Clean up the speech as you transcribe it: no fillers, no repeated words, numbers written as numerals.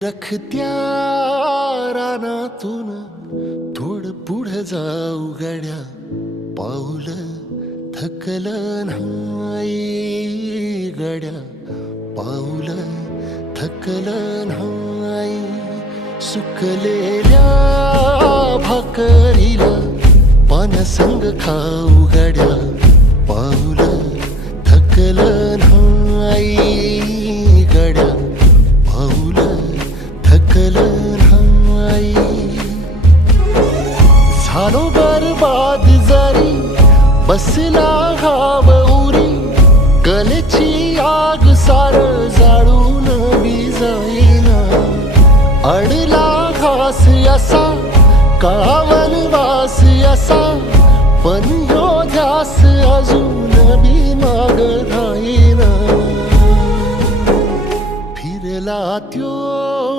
रखत्या रानातून थोडं पुढं जाऊ गड्या, पाऊल थकलं नाही गड्या, पाऊल थकलं नाही. सुकलेल्या भाकरीला पाण्यासंग खाऊ गड्या, पाऊल थकलं नाही गड्या, पाऊल थकलं नाही. झालो बरबाद जरी बसला घाव उरी, कलेची आग सार जाळून विजाईना. अडला घास असा काळा वनवास असा, पण ह्यो ध्यास अजून बी माग राहीना. फिरला त्यो